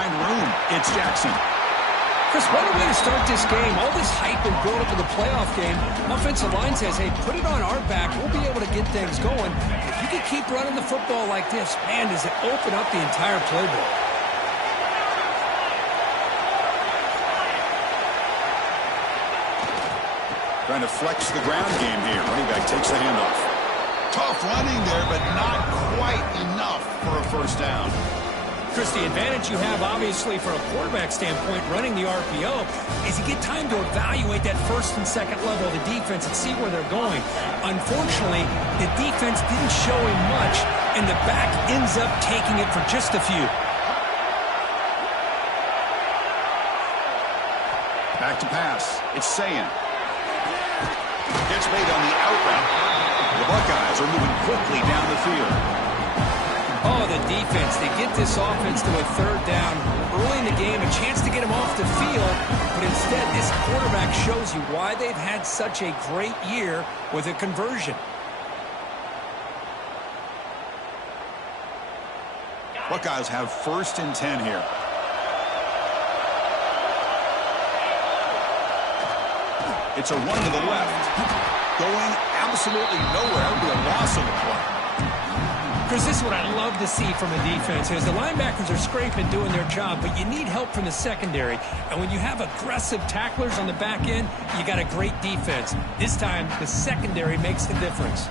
find room. It's Jackson. Chris, what a way to start this game. All this hype and build up to the playoff game. Offensive line says, hey, put it on our back. We'll be able to get things going. If you can keep running the football like this, man, does it open up the entire playbook. Trying to flex the ground game here. Running back takes the handoff. Tough running there, but not quite enough for a first down. Chris, the advantage you have, obviously, from a quarterback standpoint, running the RPO, is you get time to evaluate that first and second level of the defense and see where they're going. Unfortunately, the defense didn't show him much, and the back ends up taking it for just a few. Back to pass. It's Sayin. Gets made on the out route. The Buckeyes are moving quickly down the field. Oh, the defense. They get this offense to a third down early in the game, a chance to get him off the field, but instead this quarterback shows you why they've had such a great year with a conversion. Buckeyes have 1st and 10 here. It's a run to the left. Going absolutely nowhere. That would be a loss of the play. Chris, this is what I love to see from a defense is the linebackers are scraping, doing their job, but you need help from the secondary. And when you have aggressive tacklers on the back end, you got a great defense. This time, the secondary makes the difference.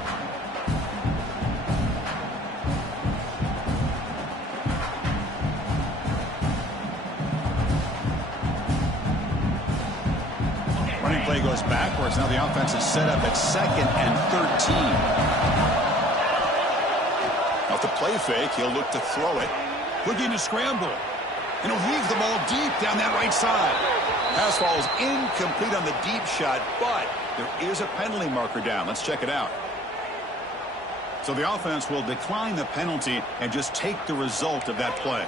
Running play goes backwards. Now the offense is set up at 2nd and 13. Off the play fake, he'll look to throw it. Looking to scramble. And he'll heave the ball deep down that right side. Pass falls incomplete on the deep shot, but there is a penalty marker down. Let's check it out. So the offense will decline the penalty and just take the result of that play.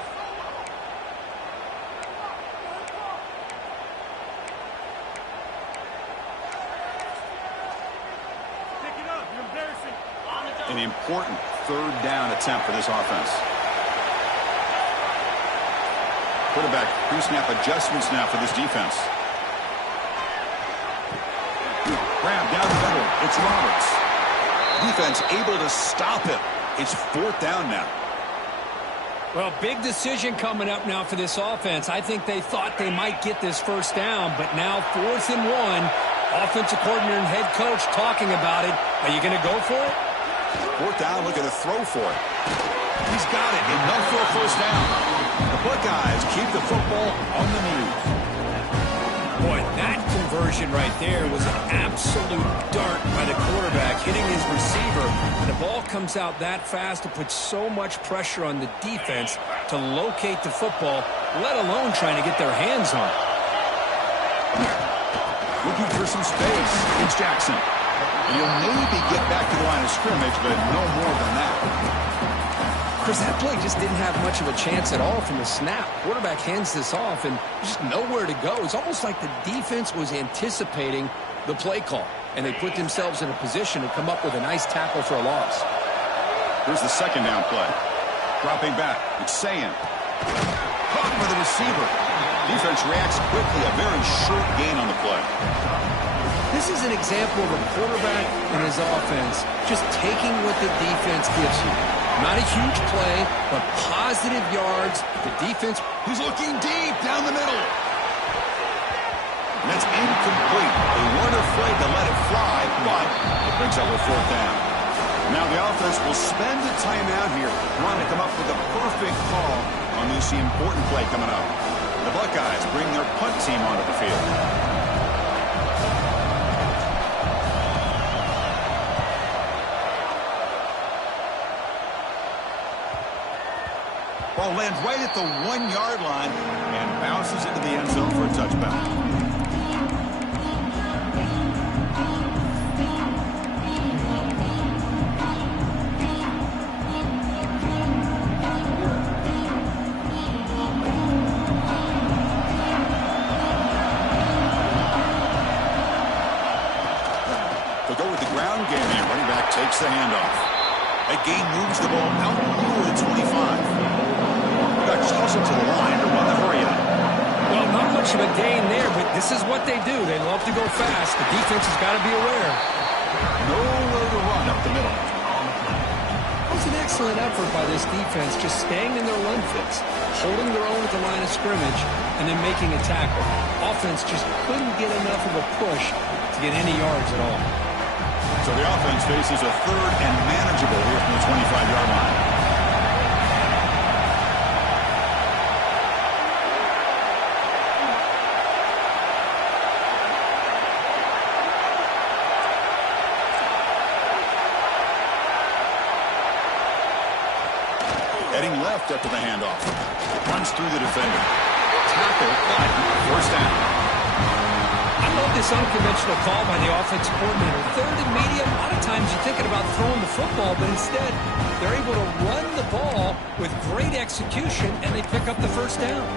An important 3rd down attempt for this offense. Quarterback pre-snap adjustments now for this defense. Grab down the middle. It's Roberts. Defense able to stop him. It's 4th down now. Well, big decision coming up now for this offense. I think they thought they might get this first down, but now 4th and 1. Offensive coordinator and head coach talking about it. Are you going to go for it? 4th down, looking to throw for it. He's got it. Enough for a first down. The Buckeyes keep the football on the move. Boy, that conversion right there was an absolute dart by the quarterback hitting his receiver. The ball comes out that fast to put so much pressure on the defense to locate the football, let alone trying to get their hands on it. Looking for some space. It's Jackson. And he'll maybe get back to the line of scrimmage, but no more than that. Chris, that play just didn't have much of a chance at all from the snap. Quarterback hands this off, and just nowhere to go. It's almost like the defense was anticipating the play call, and they put themselves in a position to come up with a nice tackle for a loss. Here's the 2nd down play. Dropping back. It's Sayin. Caught for the receiver. Defense reacts quickly. A very short gain on the play. This is an example of a quarterback and his offense just taking what the defense gives you. Not a huge play, but positive yards. The defense, he's looking deep down the middle. And that's incomplete. They weren't afraid to let it fly, but it brings up a 4th down. Now the offense will spend a timeout here, trying to come up with a perfect call on this important play coming up. The Buckeyes bring their punt team onto the field. Ball lands right at the 1-yard line and bounces into the end zone for a touchback. They'll go with the ground game here. Running back takes the handoff. That gain moves the ball out near the 25. Just hustle to the line to run the This is what they do. They love to go fast. The defense has got to be aware. Nowhere to run up the middle. It was an excellent effort by this defense, just staying in their run fits, holding their own at the line of scrimmage, and then making a tackle. Offense just couldn't get enough of a push to get any yards at all. So the offense faces a third and manageable here from the 25-yard line. Heading left after the handoff. Runs through the defender. Tackle, but first down. I love this unconventional call by the offense coordinator. Third and medium, a lot of times you're thinking about throwing the football, but instead they're able to run the ball with great execution, and they pick up the first down.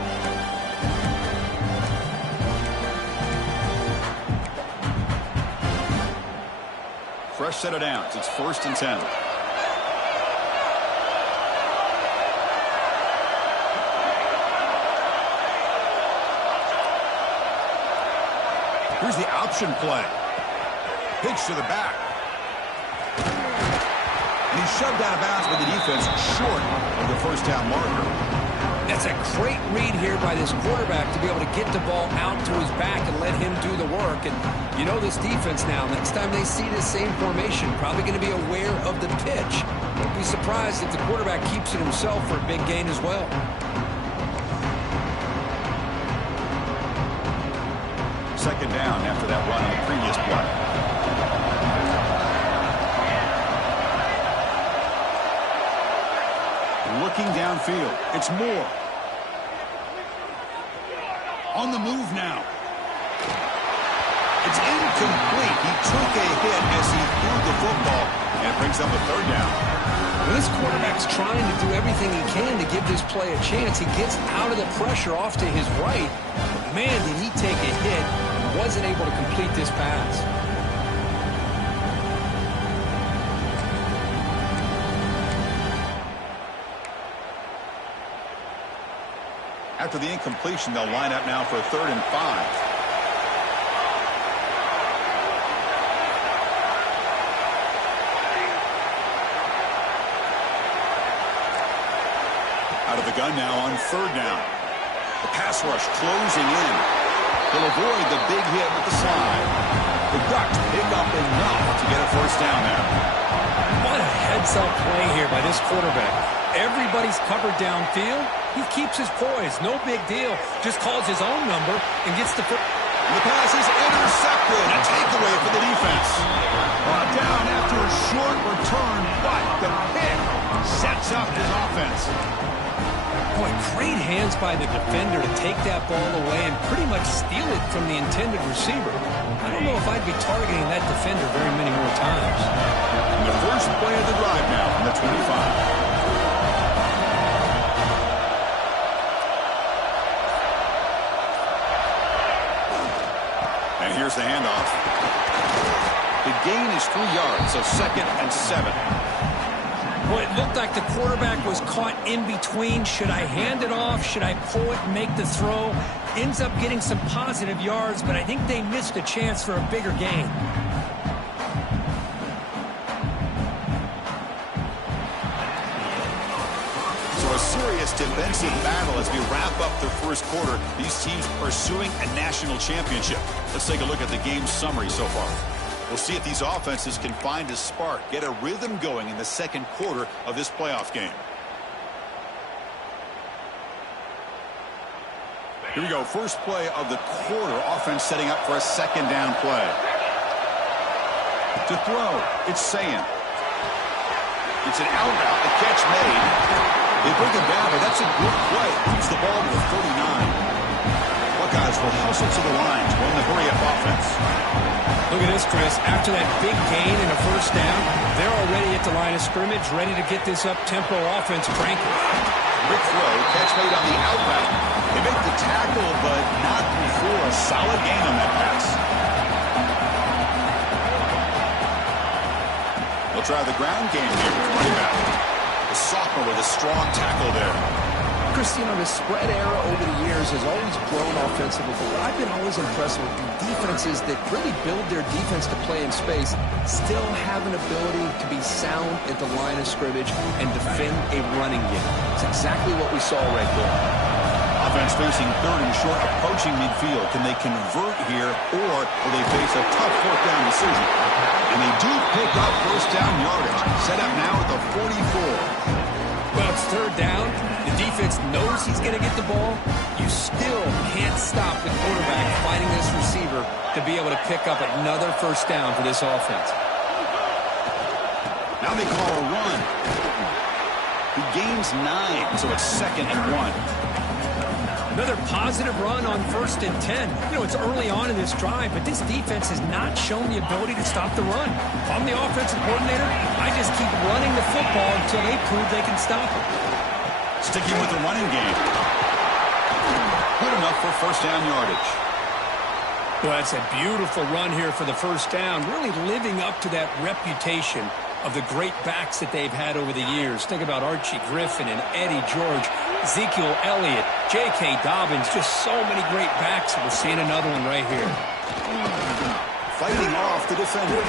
Fresh set of downs. It's 1st and 10. Here's the option play. Pitch to the back. And he's shoved out of bounds by the defense short of the first down marker. That's a great read here by this quarterback to be able to get the ball out to his back and let him do the work. And you know this defense now, next time they see this same formation, probably going to be aware of the pitch. Don't be surprised if the quarterback keeps it himself for a big gain as well. Second down after that run on the previous play. Looking downfield. It's Moore. On the move now. It's incomplete. He took a hit as he threw the football, and it brings up a third down. When this quarterback's trying to do everything he can to give this play a chance, he gets out of the pressure off to his right. But man, did he take a hit. Wasn't able to complete this pass. After the incompletion, they'll line up now for a 3rd and 5. Out of the gun now on 3rd down. The pass rush closing in. He'll avoid the big hit with the slide. The Ducks pick up enough to get a first down there. What a heads-up play here by this quarterback. Everybody's covered downfield. He keeps his poise. No big deal. Just calls his own number and gets the first. The pass is intercepted. A takeaway for the defense. Brought down after a short return, but the pick sets up his offense. Boy, great hands by the defender to take that ball away and pretty much steal it from the intended receiver. I don't know if I'd be targeting that defender very many more times. And the first play of the drive now from the 25. And here's the handoff. The gain is 3 yards, so 2nd and 7. Boy, it looked like the quarterback was caught in between. Should I hand it off? Should I pull it and make the throw? Ends up getting some positive yards, but I think they missed a chance for a bigger gain. So a serious defensive battle as we wrap up the first quarter. These teams pursuing a national championship. Let's take a look at the game summary so far. We'll see if these offenses can find a spark, get a rhythm going in the second quarter of this playoff game. Here we go. First play of the quarter. Offense setting up for a 2nd down play. To throw, it's Sayan. It's an out route. The catch made. They bring him down, but that's a good play. Keeps the ball to the 39. Buckeyes will hustle to the line to run the hurry-up offense. Look at this, Chris. After that big gain and a first down, they're already at the line of scrimmage, ready to get this up-tempo offense cranking. Quick throw, catch made on the out route. They make the tackle, but not before a solid gain on that pass. They'll try the ground game here with running back. The sophomore with a strong tackle there. Christine, the spread era over the years has always grown offensively, but what I've been always impressed with defenses that really build their defense to play in space still have an ability to be sound at the line of scrimmage and defend a running game. It's exactly what we saw right there. Offense facing third and short, approaching midfield. Can they convert here, or will they face a tough fourth down decision? And they do pick up first down yardage. Set up now at the 44. Well, it's third down. The defense knows he's going to get the ball. You still can't stop the quarterback finding this receiver to be able to pick up another first down for this offense. Now they call a run. He gains 9, so it's 2nd and 1. Another positive run on 1st and 10. You know, it's early on in this drive, but this defense has not shown the ability to stop the run. If I'm the offensive coordinator, I just keep running the football until they prove they can stop it. Sticking with the running game. Good enough for first down yardage. Well, that's a beautiful run here for the first down, really living up to that reputation of the great backs that they've had over the years. Think about Archie Griffin and Eddie George, Ezekiel Elliott, J.K. Dobbins, just so many great backs. We're seeing another one right here. Fighting off the defender.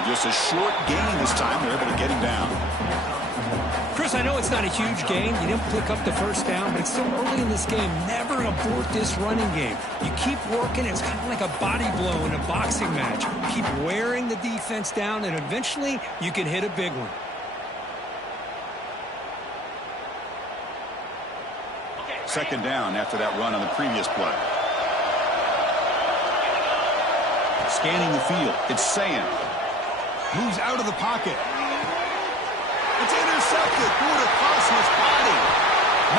And just a short gain this time. They're able to get him down. Chris, I know it's not a huge gain. You didn't pick up the first down, but it's still early in this game. Never abort this running game. You keep working. It's kind of like a body blow in a boxing match. Keep wearing the defense down, and eventually you can hit a big one. Second down after that run on the previous play. Scanning the field. It's Sam. Moves out of the pocket. It's intercepted. Who would have crossed his body?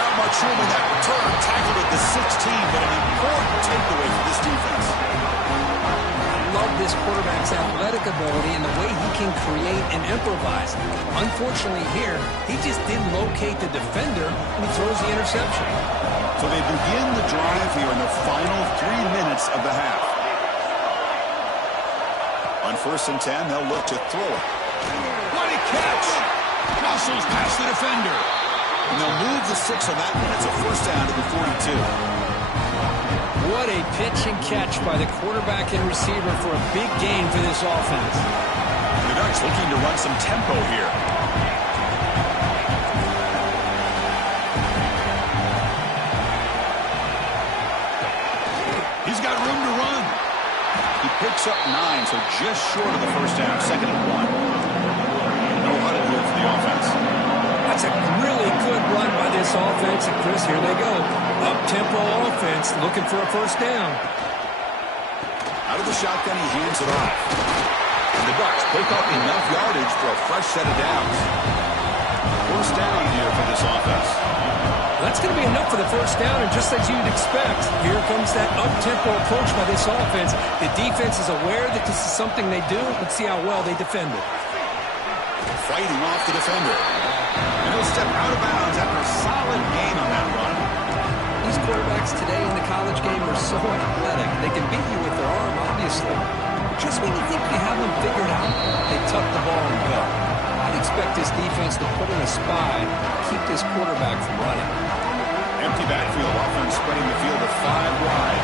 Not much room in that return. Tackled at the 16, but an important takeaway for this defense. I love this quarterback's athletic ability and the way he can create and improvise. Unfortunately here, he just didn't locate the defender and he throws the interception. So they begin the drive here in the final 3 minutes of the half. On 1st and 10, they'll look to throw it. What a catch! Muscles past the defender. And they'll move the 6 on that one. It's a first down to the 42. What a pitch and catch by the quarterback and receiver for a big gain for this offense. The Ducks looking to run some tempo here. He's got room to run. He picks up 9, so just short of the first down, 2nd and 1. No huddle here for the offense. That's a really good run by this offense. And Chris, here they go. Up-tempo offense looking for a first down. Out of the shotgun, he hands it off. And the Ducks pick up enough yardage for a fresh set of downs. First down here for this offense. That's going to be enough for the first down, and just as you'd expect, here comes that up-tempo approach by this offense. The defense is aware that this is something they do. Let's see how well they defend it. Fighting off the defender. And he'll step out of bounds after a solid gain on that run. These quarterbacks today in the college game are so athletic. They can beat you with their arm, obviously. Just when you think you have them figured out, they tuck the ball and go. I'd expect this defense to put in a spy, keep this quarterback from running. Empty backfield, offense spreading the field to 5 wide.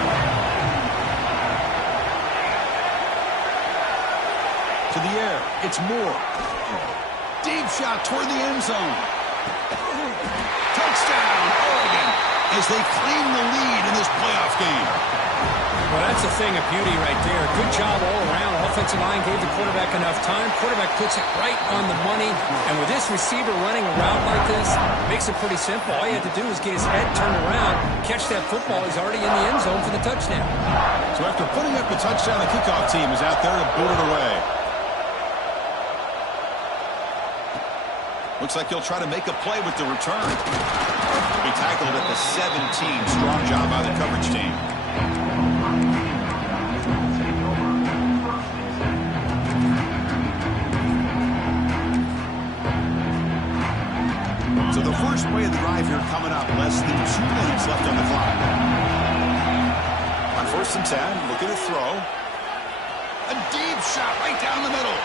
To the air, it's Moore. Deep shot toward the end zone. Touchdown, Oregon, as they claim the lead in this playoff game. Well, that's a thing of beauty right there. Good job all around. Offensive line gave the quarterback enough time. Quarterback puts it right on the money. And with this receiver running a route like this, it makes it pretty simple. All you have to do is get his head turned around, catch that football. He's already in the end zone for the touchdown. So after putting up the touchdown, the kickoff team is out there to boot it away. Looks like he'll try to make a play with the return. He tackled at the 17. Strong job by the coverage team. So the first play of the drive here coming up. Less than 2 minutes left on the clock. On 1st and 10, look at a throw. A deep shot right down the middle.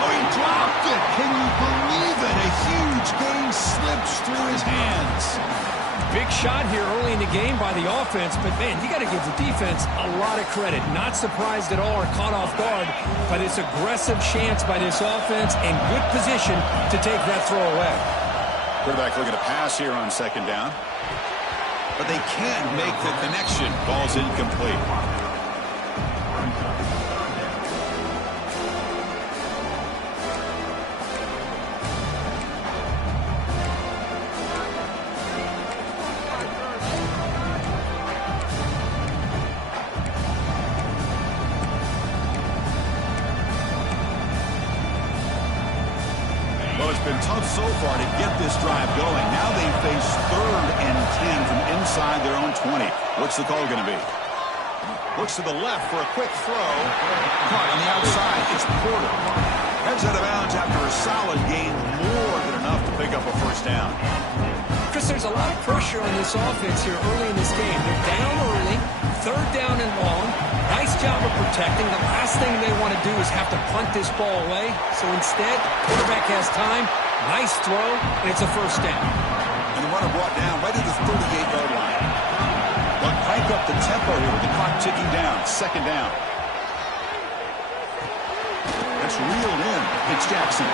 Oh, he dropped it. Can you believe it? A huge gain slips through his hands. Big shot here early in the game by the offense, but, man, you got to give the defense a lot of credit. Not surprised at all or caught off guard by this aggressive chance by this offense and good position to take that throw away. Quarterback looking to pass here on second down. But they can't make the connection. Ball's incomplete. Well, it's been tough so far to get this drive going. Now they face 3rd and 10 from inside their own 20. What's the call going to be? Looks to the left for a quick throw. Caught on the outside. It's Porter. Heads out of bounds after a solid gain, more than enough to pick up a first down. Chris, there's a lot of pressure on this offense here early in this game. They're down early, 3rd down and long. Nice job of protecting. The last thing they want to do is have to punt this ball away. So instead, quarterback has time. Nice throw, and it's a first down. And the runner brought down right at the 38-yard line. But crank up the tempo here with the clock ticking down. Second down. That's reeled in. It's Jackson.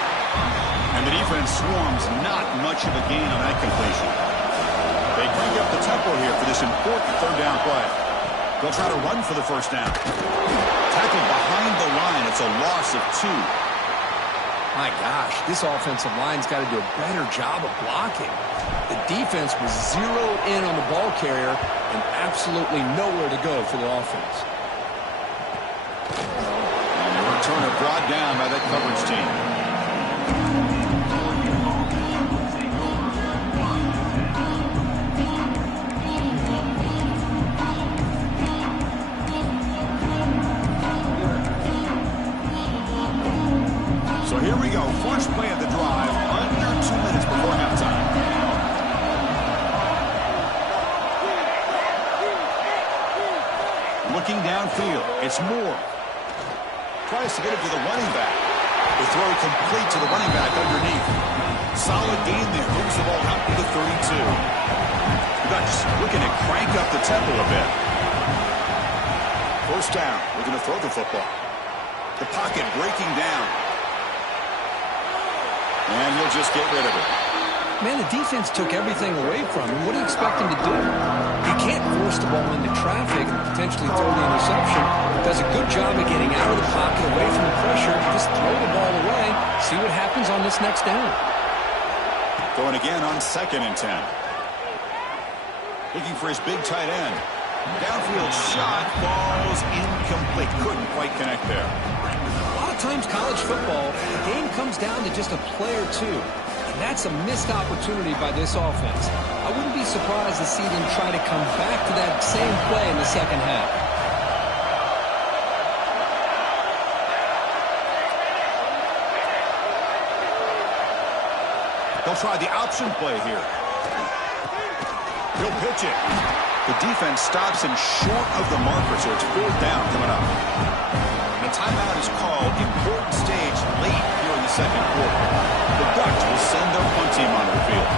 And the defense swarms. Not much of a gain on that completion. They crank up the tempo here for this important 3rd down play. They'll try to run for the first down. Tackled behind the line. It's a loss of 2. My gosh, this offensive line's got to do a better job of blocking. The defense was zeroed in on the ball carrier and absolutely nowhere to go for the offense. And the returner brought down by that coverage team. So here we go. First play of the drive, under 2 minutes before halftime. Looking downfield, it's Moore. Tries to get it to the running back. The throw complete to the running back underneath. Solid gain there. Moves the ball out to the 32. The Ducks looking to crank up the tempo a bit. First down. We're going to throw the football. The pocket breaking down. And he'll just get rid of it. Man, the defense took everything away from him. What do you expect him to do? You can't force the ball into traffic and potentially throw the interception. Does a good job of getting out of the pocket, away from the pressure. Just throw the ball away. See what happens on this next down. Going again on 2nd and 10. Looking for his big tight end. Downfield shot falls incomplete. Couldn't quite connect there. A lot of times college football, the game comes down to just a play or two. And that's a missed opportunity by this offense. I wouldn't be surprised to see them try to come back to that same play in the second half. They'll try the option play here. He'll pitch it. The defense stops him short of the marker, so it's 4th down coming up. The timeout is called. Important stage late here in the second quarter. The Ducks will send their punt team onto the field.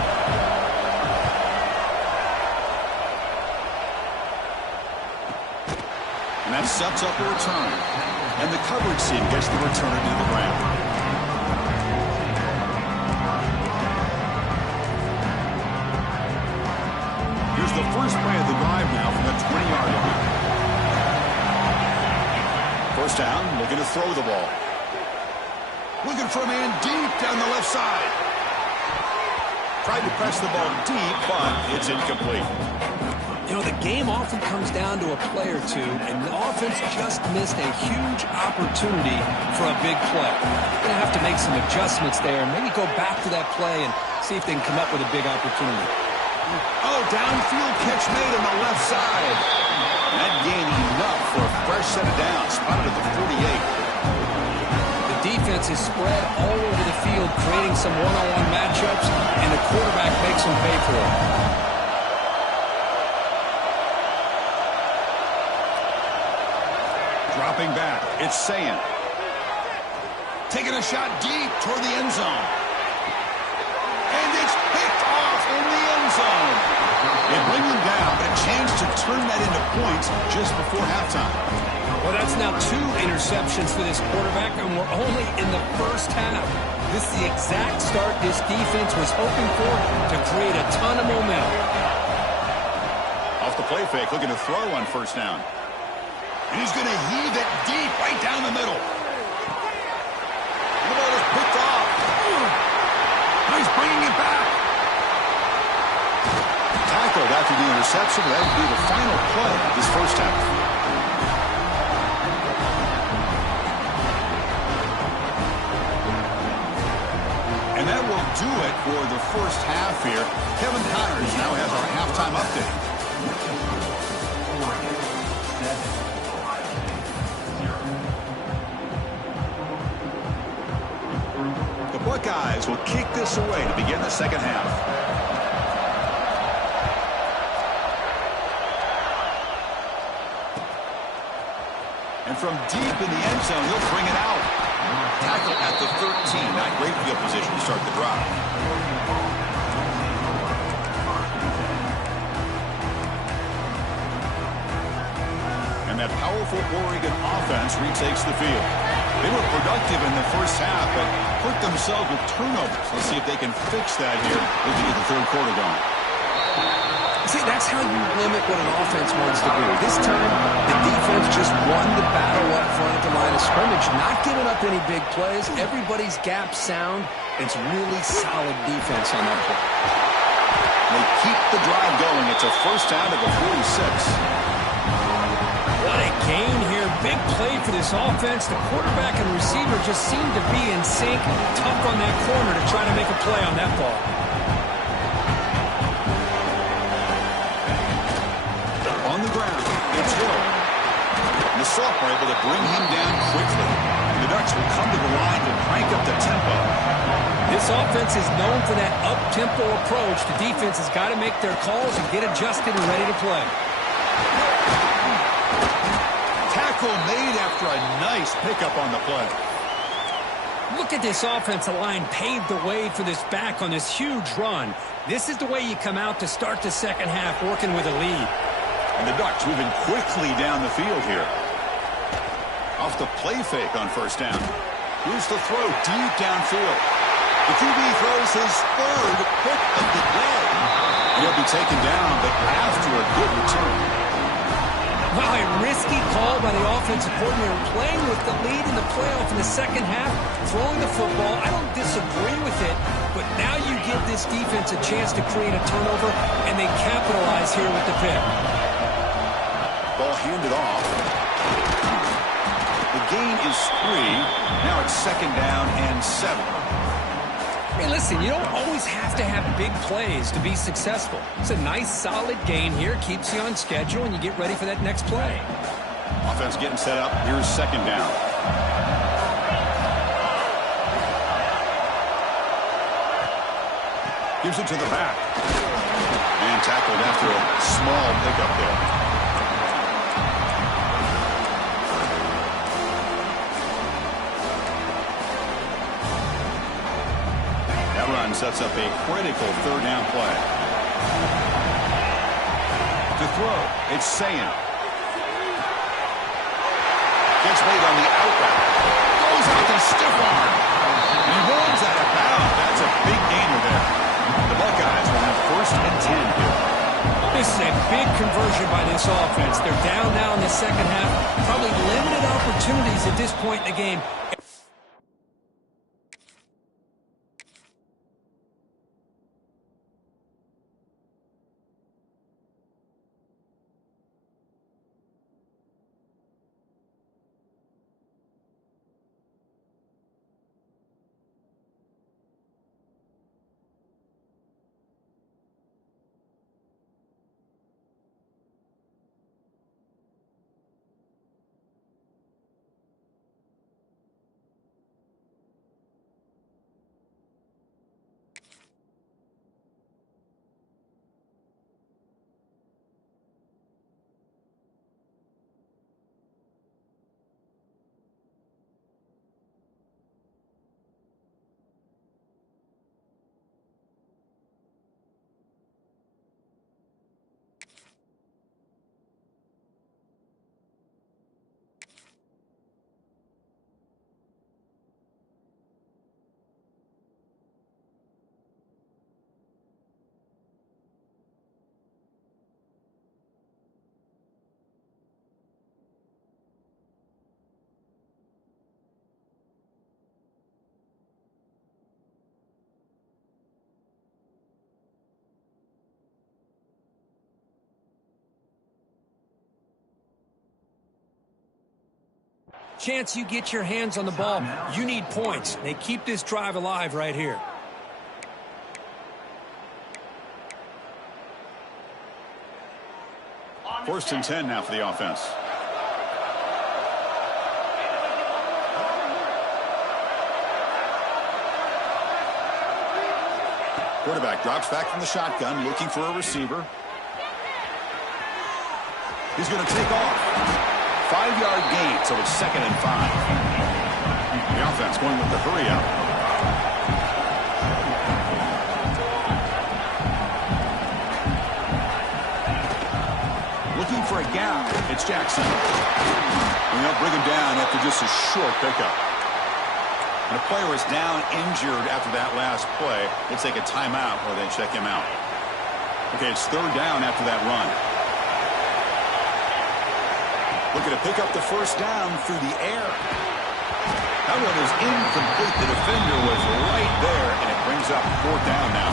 And that sets up a return. And the coverage team gets the returner to the ground. Here's the first play of the drive now from the 20-yard line. First down, looking to throw the ball. Looking for a man deep down the left side. Tried to press the ball deep, but it's incomplete. You know, the game often comes down to a play or two, and the offense just missed a huge opportunity for a big play. They're going to have to make some adjustments there and maybe go back to that play and see if they can come up with a big opportunity. Oh, downfield catch made on the left side. That gained enough for a fresh set of downs. Spotted at the 48. The defense is spread all over the field, creating some one-on-one matchups, and the quarterback makes them pay for it. Dropping back, it's Sayan. Taking a shot deep toward the end zone. And it's picked off in the end zone. to turn that into points just before halftime. Well, that's now 2 interceptions for this quarterback, and we're only in the first half. This is the exact start this defense was hoping for to create a ton of momentum. Off the play fake, looking to throw on first down. And he's going to heave it deep right down the middle. The ball is picked off. Now he's bringing it back. Tackled after the interception. That would be the final play of this first half. And that will do it for the first half here. Kevin Connors now has our halftime update. The Buckeyes will kick this away to begin the second half. And from deep in the end zone, he'll bring it out. Tackle at the 13. Not great field position to start the drive. And that powerful Oregon offense retakes the field. They were productive in the first half, but hurt themselves with turnovers. Let's see if they can fix that here as we get the third quarter going. See, that's how you limit what an offense wants to do. This time, the defense just won the battle up front at the line of scrimmage, not giving up any big plays. Everybody's gap sound. It's really solid defense on that play. They keep the drive going. It's a first down at the 46. What a gain here. Big play for this offense. The quarterback and receiver just seem to be in sync. Tough on that corner to try to make a play on that ball. On the ground, it's Hill. And the sophomore able to bring him down quickly. The Ducks will come to the line to crank up the tempo. This offense is known for that up-tempo approach. The defense has got to make their calls and get adjusted and ready to play. Tackle made after a nice pickup on the play. Look at this offensive line paved the way for this back on this huge run. This is the way you come out to start the second half, working with a lead. And the Ducks moving quickly down the field here. Off the play fake on first down. Here's the throw deep downfield. The QB throws his third pick of the day. He'll be taken down, but after a good return. Wow, a risky call by the offensive coordinator, playing with the lead in the playoff in the second half, throwing the football. I don't disagree with it, but now you give this defense a chance to create a turnover, and they capitalize here with the pick. Ball handed off. The gain is 3. Now it's second down and 7. Hey, listen, you don't always have to have big plays to be successful. It's a nice, solid gain here. Keeps you on schedule, and you get ready for that next play. Offense getting set up. Here's second down. Gives it to the back. And tackled after a small pickup there. Sets up a critical third down play. To throw, it's Sayan. Gets made on the out route. Goes out to stiff arm. He rolls out of bounds. That's a big gainer there. The Buckeyes will have first and 10 here. This is a big conversion by this offense. They're down now in the second half. Probably limited opportunities at this point in the game. chance you get your hands on the ball, you need points. They keep this drive alive right here. First and 10 now for the offense. Quarterback drops back from the shotgun, looking for a receiver. He's going to take off. 5-yard gain, so it's 2nd and 5. The offense going with the hurry out. Looking for a gap. It's Jackson. And they'll bring him down after just a short pickup. And a player is down injured after that last play. We'll take a timeout or they check him out. Okay, it's 3rd down after that run. Looking to pick up the first down through the air. That one is incomplete. The defender was right there, and it brings up 4th down now.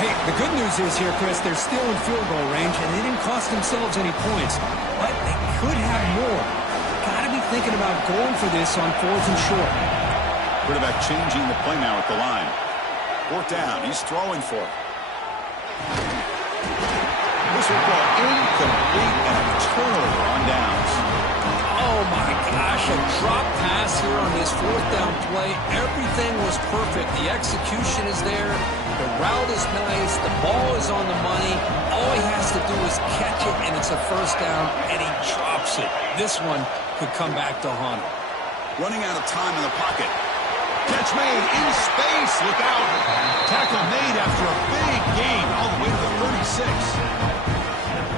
Hey, the good news is here, Chris, they're still in field goal range, and they didn't cost themselves any points. But they could have more. Got to be thinking about going for this on 4th and short. Quarterback changing the play now at the line. 4th down. He's throwing for it. This will go incomplete and a turnover on downs. Oh, my gosh, a drop pass here on this 4th down play. Everything was perfect. The execution is there. The route is nice. The ball is on the money. All he has to do is catch it, and it's a first down, and he drops it. This one could come back to haunt him. Running out of time in the pocket. Catch made in space. Look out. Tackle made after a big gain all the way to the 36.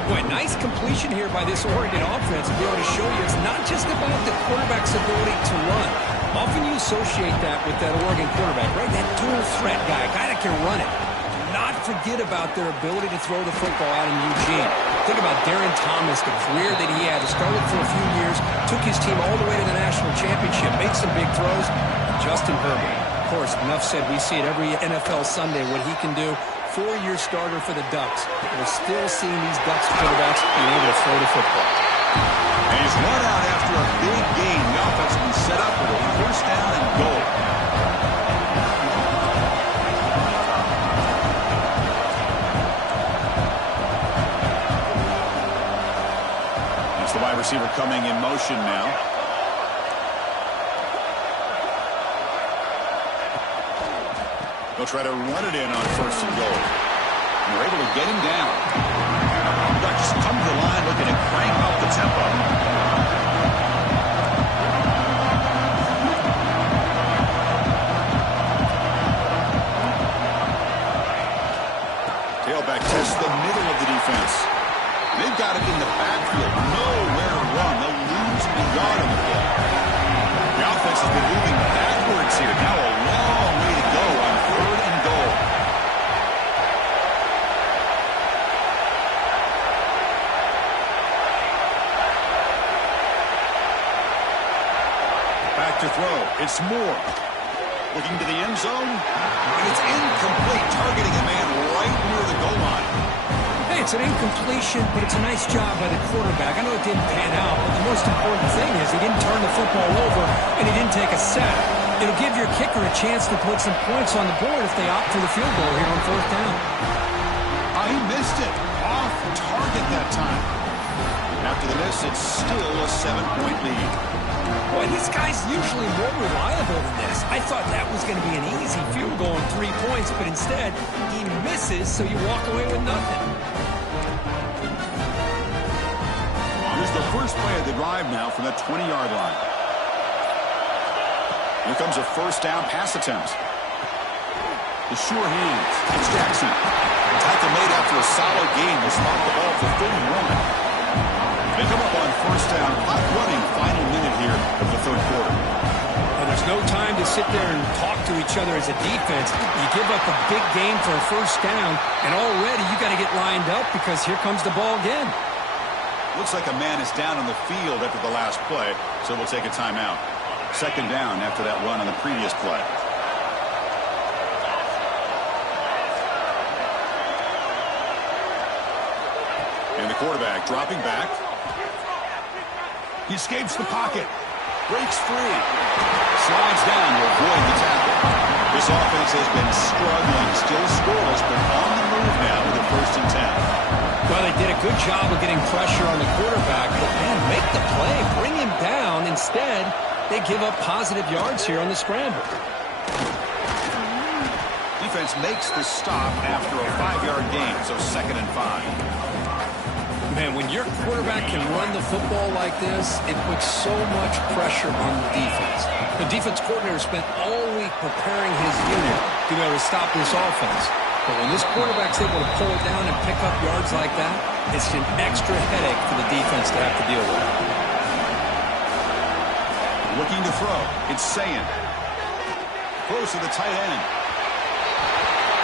Boy, nice completion here by this Oregon offense to be able to show you it's not just about the quarterback's ability to run. Often you associate that with that Oregon quarterback, right? That dual threat guy, a guy that can run it. Do not forget about their ability to throw the football out in Eugene. Think about Darren Thomas, the career that he had. He started for a few years, took his team all the way to the national championship, made some big throws. Justin Herbert, of course, enough said. We see it every NFL Sunday what he can do. 4-year starter for the Ducks. We're still seeing these Ducks quarterbacks being able to throw the football. And he's run out after a big gain. The offense will be set up with a first down and goal. That's the wide receiver coming in motion now. They'll try to run it in on 1st and goal. And they're able to get him down. Ducks come to the line looking to crank up the tempo. Tailback tests the middle of the defense. They've got it in the backfield. Nowhere to run. They'll lose a yard on the play. The offense has been moving backwards here. Now a long way to go on 3rd and goal. Back to throw. It's Moore. Looking to the end zone. And it's incomplete. Targeting a man right near the goal line. Hey, it's an incompletion, but it's a nice job by the quarterback. I know it didn't pan out, but the most important thing is he didn't turn the football over and he didn't take a sack. It'll give your kicker a chance to put some points on the board if they opt for the field goal here on 4th down. He missed it. Off target that time. After the miss, it's still a 7-point lead. Boy, this guy's usually more reliable than this. I thought that was going to be an easy field goal and 3 points, but instead, he misses, so you walk away with nothing. Here's the first play of the drive now from that 20-yard line. Here comes a first down pass attempt. The sure hands. It's Jackson. The tackle made after a solid gain. They spot the ball for 31. They come up on first down. Clock running. Final minute here of the 3rd quarter. Well, there's no time to sit there and talk to each other as a defense. You give up a big gain for a first down, and already you got to get lined up because here comes the ball again. Looks like a man is down on the field after the last play, so we'll take a timeout. 2nd down after that run on the previous play. And the quarterback dropping back. He escapes the pocket. Breaks free. Slides down to avoid the tackle. This offense has been struggling. Still scoreless, but on the move now with a 1st and 10. Well, they did a good job of getting pressure on the quarterback, but, man, make the play. Bring him down. Instead, they give up positive yards here on the scramble. Defense makes the stop after a 5-yard gain, so 2nd and 5. Man, when your quarterback can run the football like this, it puts so much pressure on the defense. The defense coordinator spent all week preparing his unit to be able to stop this offense. But when this quarterback's able to pull it down and pick up yards like that, it's an extra headache for the defense to have to deal with. Looking to throw. It's Sayin. Throws to the tight end.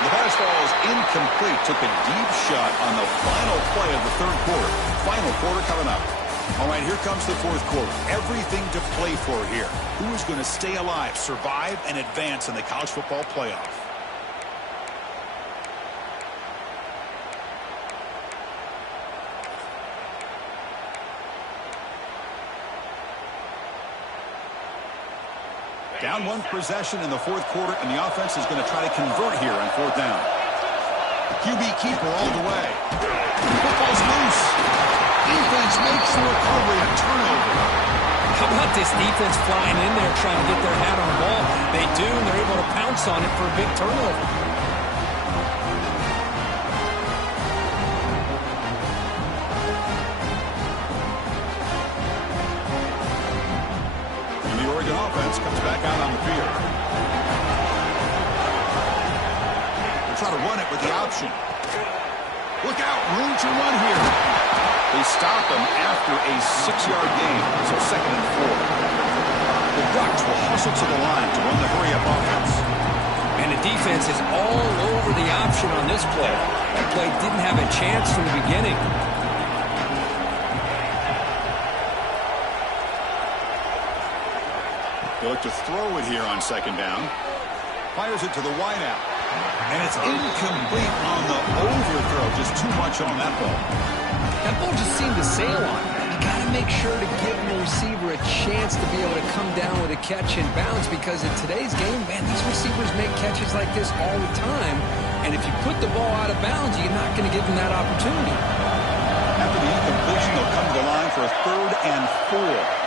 The pass falls incomplete. Took a deep shot on the final play of the 3rd quarter. Final quarter coming up. All right, here comes the 4th quarter. Everything to play for here. Who is going to stay alive, survive, and advance in the college football playoff? Down 1 possession in the 4th quarter, and the offense is going to try to convert here on 4th down. QB keeper all the way. Football's loose. Defense makes the recovery, a turnover. How about this defense flying in there trying to get their hat on the ball? They do, and they're able to pounce on it for a big turnover. Comes back out on the field. They'll try to run it with the option. Look out, room to run here. They stop him after a 6-yard gain, so 2nd and 4. The Ducks will hustle to the line to run the hurry-up offense. And the defense is all over the option on this play. That play didn't have a chance from the beginning. They look to throw it here on 2nd down. Fires it to the wideout. And it's incomplete on the overthrow. Just too much on that ball. That ball just seemed to sail on. You got to make sure to give the receiver a chance to be able to come down with a catch and bounce, because in today's game, man, these receivers make catches like this all the time. And if you put the ball out of bounds, you're not going to give them that opportunity. After the incompletion, they'll come to the line for a 3rd and 4.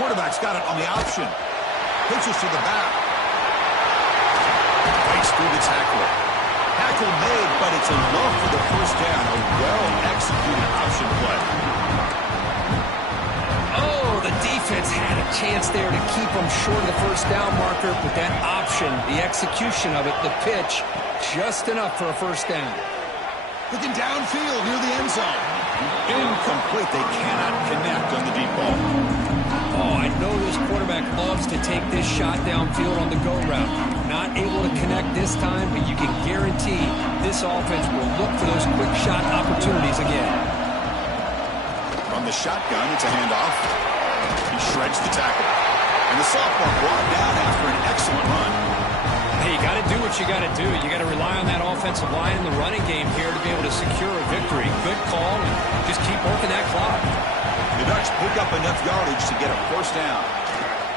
Quarterback's got it on the option. Pitches to the back. Breaks through the tackler. Tackle made, but it's enough for the 1st down. A well-executed option play. Oh, the defense had a chance there to keep them short of the 1st down marker, but that option, the execution of it, the pitch, just enough for a 1st down. Looking downfield near the end zone. Incomplete. They cannot connect on the deep ball. Oh, I know this quarterback loves to take this shot downfield on the go route. Not able to connect this time, but you can guarantee this offense will look for those quick shot opportunities again. From the shotgun, it's a handoff. He shreds the tackle. And the sophomore brought down after an excellent run. Hey, you got to do what you got to do. You got to rely on that offensive line in the running game here to be able to secure a victory. Good call, and just keep working that clock. The Ducks pick up enough yardage to get a 1st down.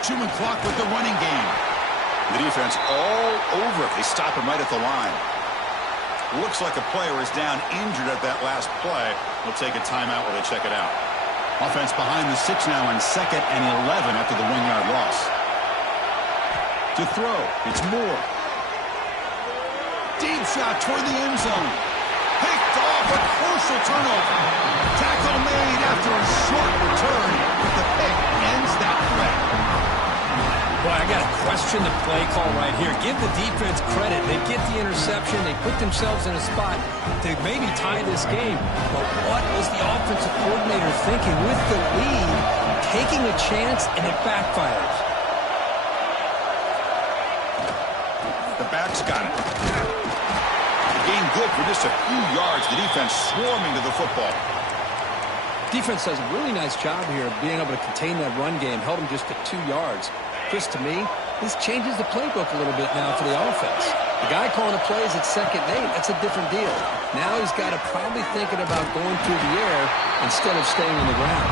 Chewing clock with the running game. The defense all over it. They stop him right at the line. Looks like a player is down injured at that last play. They'll take a timeout while they check it out. Offense behind the 6 now in 2nd and 11 after the 1-yard loss. To throw, it's Moore. Deep shot toward the end zone. Picked off, a crucial turnover. Tackle made after a short return, but the pick ends that threat. Boy, I got to question the play call right here. Give the defense credit. They get the interception. They put themselves in a spot to maybe tie this game. But what was the offensive coordinator thinking with the lead, taking a chance, and it backfires? The back's got it. Gain good for just a few yards. The defense swarming to the football. Defense does a really nice job here of being able to contain that run game. Held them just to 2 yards. Chris, to me, this changes the playbook a little bit now for the offense. The guy calling the plays at 2nd and 8, that's a different deal. Now he's got to probably thinking about going through the air instead of staying on the ground.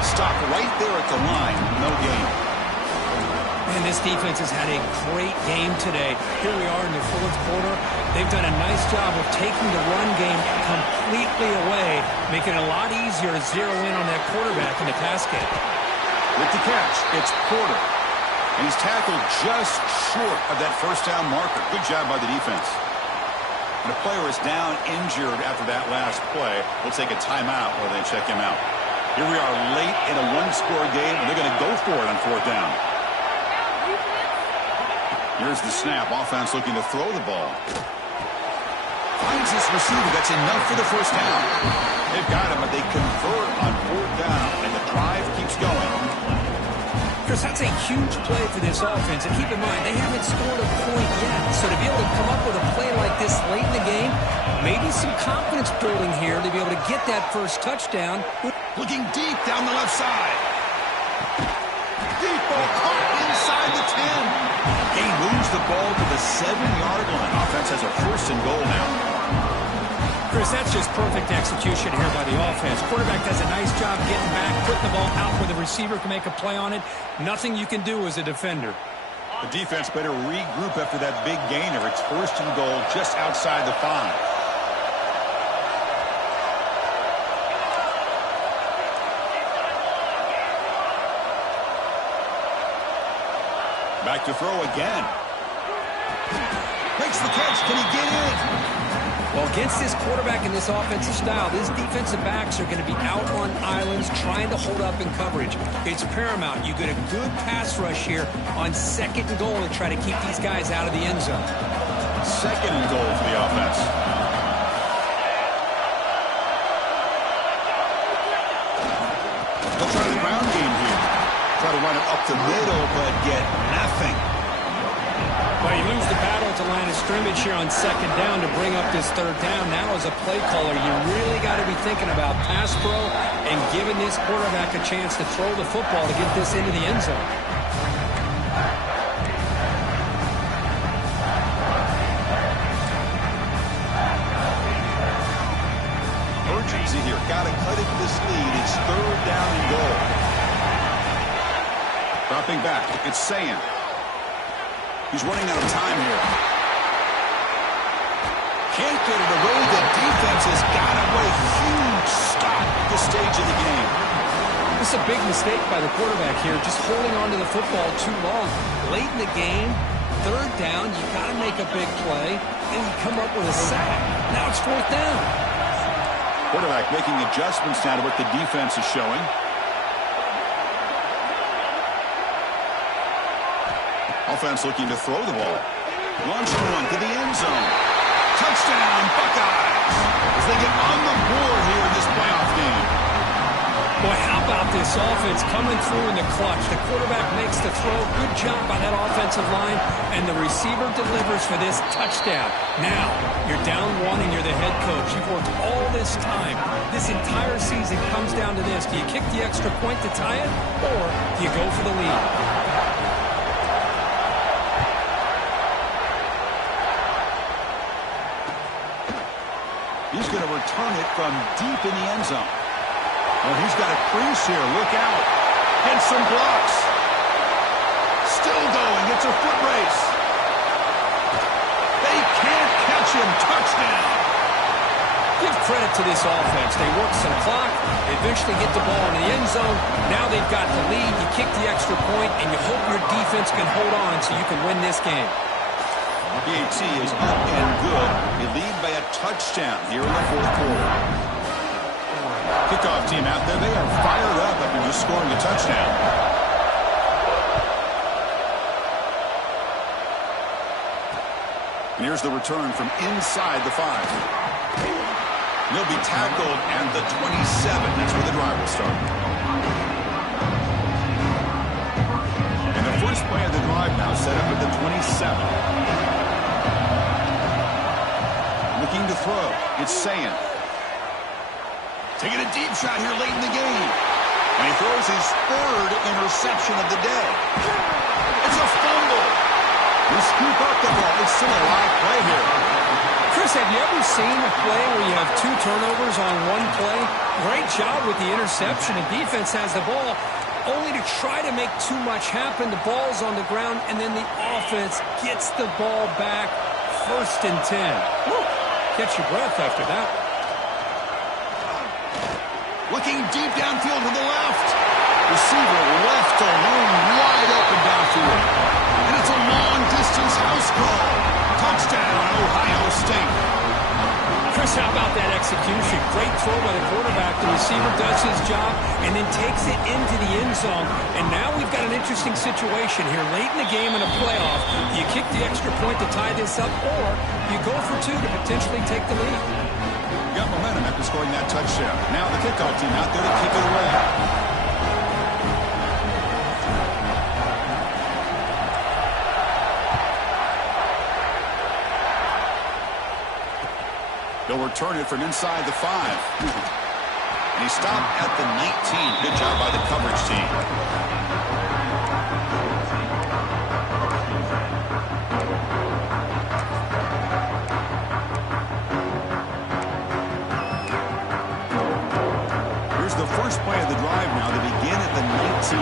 Stop right there at the line. No gain. And this defense has had a great game today. Here we are in the 4th quarter. They've done a nice job of taking the run game completely away, making it a lot easier to zero in on that quarterback in the pass game. With the catch, it's Porter. And he's tackled just short of that first down marker. Good job by the defense. And the player is down injured after that last play. We'll take a timeout while they check him out. Here we are late in a one-score game, and they're going to go for it on 4th down. Here's the snap. Offense looking to throw the ball. Finds this receiver. That's enough for the first down. They've got him, but they convert on 4th down, and the drive keeps going. Chris, that's a huge play for this offense. And keep in mind, they haven't scored a point yet. So to be able to come up with a play like this late in the game, maybe some confidence building here to be able to get that first touchdown. Looking deep down the left side. Deep ball caught inside the 10. He moves the ball to the 7-yard line. Offense has a 1st and goal now. Chris, that's just perfect execution here by the offense. Quarterback does a nice job getting back, putting the ball out where the receiver can make a play on it. Nothing you can do as a defender. The defense better regroup after that big gainer. It's 1st and goal just outside the 5. Back to throw again. Makes the catch. Can he get in? Well, against this quarterback and this offensive style, these defensive backs are going to be out on islands trying to hold up in coverage. It's paramount. You get a good pass rush here on 2nd and goal and try to keep these guys out of the end zone. 2nd and goal for the offense. They'll try the ground game here. Try to run it up the middle, but get nothing. Well, you lose the battle at the line of scrimmage here on 2nd down to bring up this 3rd down. Now as a play caller, you really got to be thinking about pass pro and giving this quarterback a chance to throw the football to get this into the end zone. Urgency here. Got to cut it this lead. It's 3rd down and goal. Dropping back. It's Sayan. He's running out of time here. Can't get it away. The defense has got away. Huge stop at this stage of the game. This is a big mistake by the quarterback here, just holding on to the football too long. Late in the game, 3rd down, you got to make a big play, and you come up with a sack. Now it's 4th down. Quarterback making adjustments now to what the defense is showing. Offense looking to throw the ball. Launching one to the end zone. Touchdown, Buckeyes! As they get on the board here in this playoff game. Boy, how about this offense coming through in the clutch? The quarterback makes the throw. Good job by that offensive line. And the receiver delivers for this touchdown. Now, you're down 1 and you're the head coach. You've worked all this time. This entire season comes down to this. Do you kick the extra point to tie it? Or do you go for the lead? He's going to return it from deep in the end zone. Oh, he's got a crease here. Look out. Gets some blocks. Still going. It's a foot race. They can't catch him. Touchdown. Give credit to this offense. They work some clock. They eventually get the ball in the end zone. Now they've got the lead. You kick the extra point, and you hope your defense can hold on so you can win this game. BAT is up and good. They lead by a touchdown here in the 4th quarter. Kickoff team out there. They are fired up after just scoring a touchdown. And here's the return from inside the 5. He'll be tackled at the 27. That's where the drive will start. And the first play of the drive now set up at the 27. Looking to throw. It's Sayan. Taking a deep shot here late in the game. And he throws his 3rd interception of the day. It's a fumble. They scoop up the ball. It's still alive Chris, have you ever seen a play where you have 2 turnovers on one play? Great job with the interception, and defense has the ball, only to try to make too much happen. The ball's on the ground, and then the offense gets the ball back. 1st and 10. Woo. Catch your breath after that. Looking deep downfield to the left. Receiver left alone, wide open downfield. And it's a long-distance house call. Touchdown, Ohio State. Chris, how about that execution? Great throw by the quarterback. The receiver does his job and then takes it into the end zone. And now we've got an interesting situation here. Late in the game in a playoff, you kick the extra point to tie this up, or you go for 2 to potentially take the lead. Got momentum after scoring that touchdown. Now the kickoff team out there to kick it away. They'll return it from inside the 5. And he stopped at the 19. Good job by the coverage team. Here's the first play of the drive now. They begin at the 19.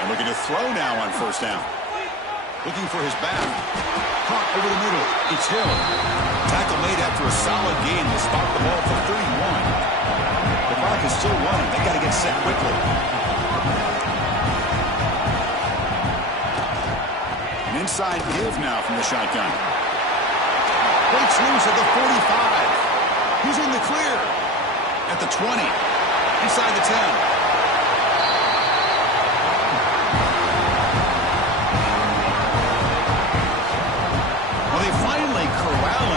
And looking to throw now on 1st down. Looking for his back. Caught over the middle. It's Hill. Tackle made after a solid gain. Will spot the ball for 31. The clock is still running. They got to get set quickly. An inside give now from the shotgun. Breaks loose at the 45. He's in the clear. At the 20. Inside the 10.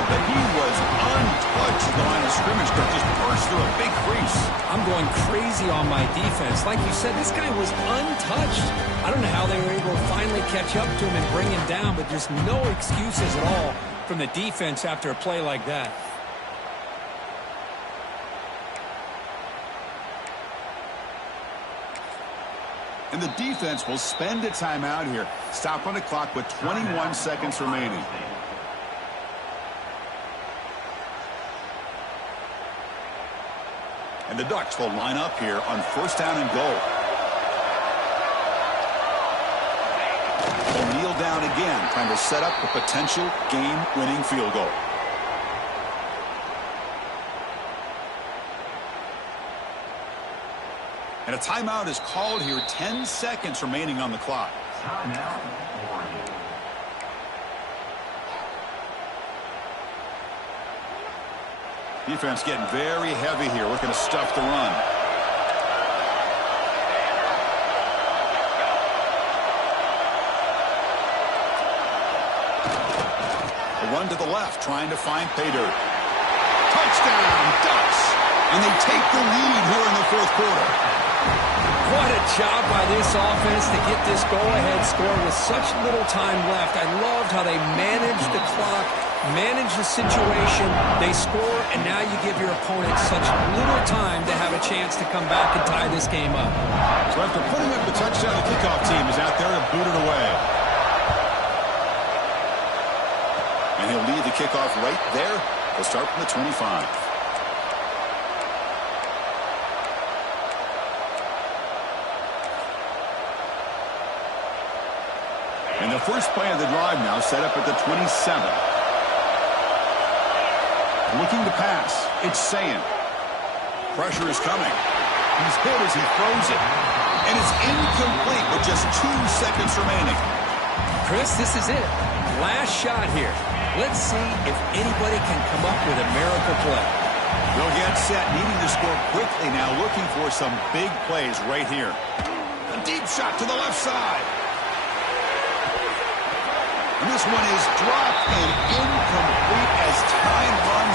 But he was untouched at the line of scrimmage. Just burst through a big crease. I'm going crazy on my defense. Like you said, this guy was untouched. I don't know how they were able to finally catch up to him and bring him down, but there's no excuses at all from the defense after a play like that. And the defense will spend a timeout here. Stop on the clock with 21 seconds remaining. And the Ducks will line up here on 1st down and goal. They'll kneel down again, trying to set up a potential game-winning field goal. And a timeout is called here. 10 seconds remaining on the clock. Defense getting very heavy here, looking to stuff the run. A run to the left, trying to find pay dirt. Touchdown, Ducks! And they take the lead here in the 4th quarter. What a job by this offense to get this go-ahead score with such little time left. I loved how they managed the clock, manage the situation, they score, and now you give your opponent such little time to have a chance to come back and tie this game up. So after putting up the touchdown, the kickoff team is out there to boot it away. And he'll lead the kickoff right there. He'll start from the 25. And the first play of the drive now set up at the 27. Looking to pass. It's Sayin. Pressure is coming. He's hit as he throws it. And it's incomplete with just 2 seconds remaining. Chris, this is it. Last shot here. Let's see if anybody can come up with a miracle play. They'll get set, needing to score quickly now, looking for some big plays right here. A deep shot to the left side. And this one is dropped and incomplete as time runs